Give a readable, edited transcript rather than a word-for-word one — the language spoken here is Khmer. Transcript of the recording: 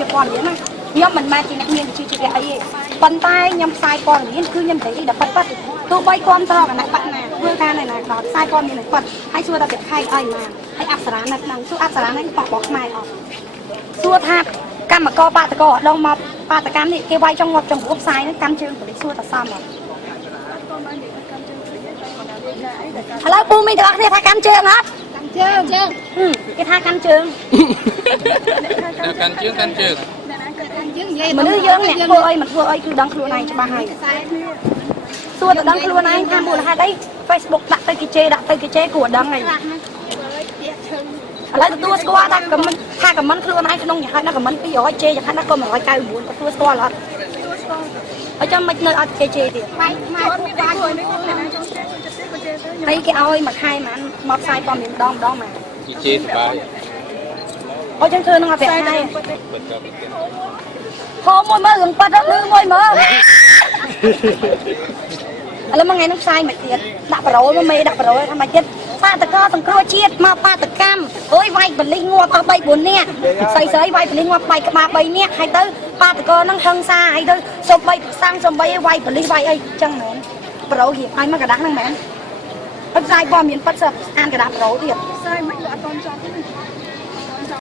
ជាព័ត៌មានណាខ្ញុំមិនមែនជាអ្នកមានវិជ្ជាជីវៈអីទេប៉ុន្តែខ្ញុំផ្សាយព័ត៌មានគឺខ្ញុំនិយាយដល់ប៉ិតទោះបីគ្រប់ត្រកណបណាធ្វើការនៅណាក៏ផ្សាយព័ត៌មាននឹងប៉ិតហើយសួរថាប្រខែកអីណាហើយអប្សរានៅក្នុងសួរអប្សរានេះបោះបោះខ្មែរអត់សួរថាកម្មករបាតកោអដងមកបាតកម្មនេះគេវាយចង់ងាប់ចង្រួបផ្សាយនឹងកាន់ជើងប៉ូលីសសួរតែសមអត់ឥឡូវពូមីទាំងអស់គ្នាថាកាន់ជើងអត់កាន់ជើងគេថាកាន់ជើងកាន់ជើងកាន់ជើងមនុស្សយើងអ្នកធ្វើអីមិនធ្វើអីគឺដឹងខ្លួនឯងច្បាស់ហើយសួរតែដឹងខ្លួនឯងថាមូលហេតុអី Facebook ដាក់ទៅគេជេរដាក់ទៅគេជេរគួរដឹងហើយឥឡូវទទួលស្គាល់ថាខមមិនថាខមមិនខ្លួនឯងក្នុងយ៉ាងហោចណាខមមិន200ជេរយ៉ាងហោចណាក៏199ទទួលស្គាល់អត់ហើយចាំមិននៅអត់គេជេរទៀតហើយគេឲ្យមួយខែហ្មងមកផ្សាយព័ត៌មានម្ដងមកគេជេរសបាយអូចឹងធ្វើនឹងឲ្យប្រាក់ខែហូមួយមើលរឿងប៉ិតលឺមួយមើលឥឡូវមួយថ្ងៃនឹងផ្សាយមកទៀតដាក់ប្រូលមកមេដាក់ប្រូលថាមកទៀតបាតកោសង្គ្រោះជាតិមកបាតកម្មអើយវាយបលិសងាប់អស់3 4នាក់ស្រីវាយបលិសងាប់បែកក្បាល3នាក់ហើយទៅបាតកោនឹងហឹងសាហើយទៅសុំបីសាំងសុំបីវាយបលិសវាយអីចឹងមែនប្រូលហៀបឲ្យមកកដាស់ហ្នឹងមែនផ្សាយព័ត៌មានប៉ិតសអានកដាស់ប្រូលទៀតផ្សាយមិនអត់តន់ចប់ទេ